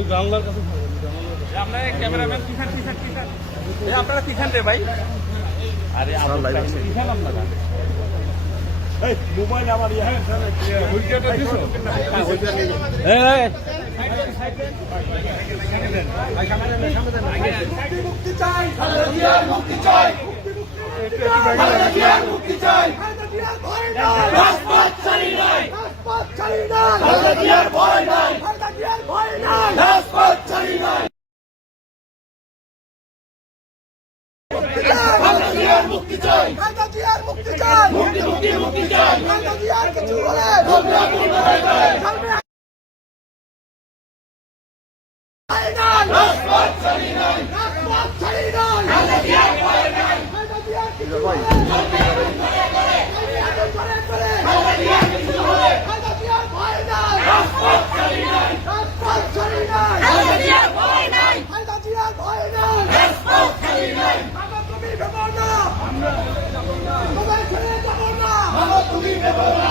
ওই জানলার কাছে। আপনার ক্যামেরাম্যান কিখান কিখান কিখান এই আপনারা কিখান রে ভাই। আরে কিখান আপনারা। এই, মোবাইল আমার ইয়ে হুইলচেয়ারটা দিছো? এই, এই, মুক্তি চাই মুক্তি চাই মুক্তি চাই। ভয় নাই রাজপথ ছাড়ি নাই রাজপথ ছাড়ি নাই। ভয় নাই। মুক্তি চাই। খালেদা জিয়ার মুক্তি চাই। মুক্তি মুক্তি মুক্তি চাই। খালেদা জিয়ার কিছু বলে। ধর্মে আগুন ধরে যায় রাজপথ ছাড়ি নাই। রাজপথ ছাড়ি নাই। খালেদা জিয়ার ভয় নাই। খালেদা জিয়ার কিছু বলে আগুন ধরে করে খালেদা জিয়ার কিছু বলে খালেদা জিয়ার ভয় নাই রাজপথ ছাড়ি নাই রাজপথ ছাড়ি নাই খালেদা জিয়ার ভয় নাই খালেদা জিয়ার ভয় নাই রাজপথ ছাড়ি নাই বাবা তুমি ভেবো না তোমায় ছেড়ে যাব না ভেবো না।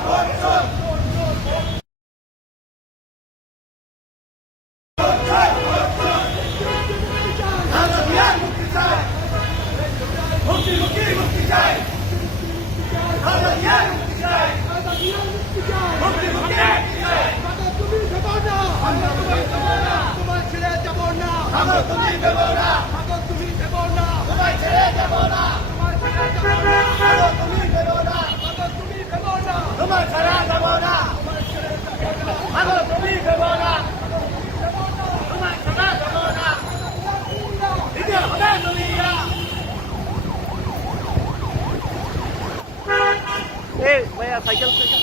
Hey, my cycle.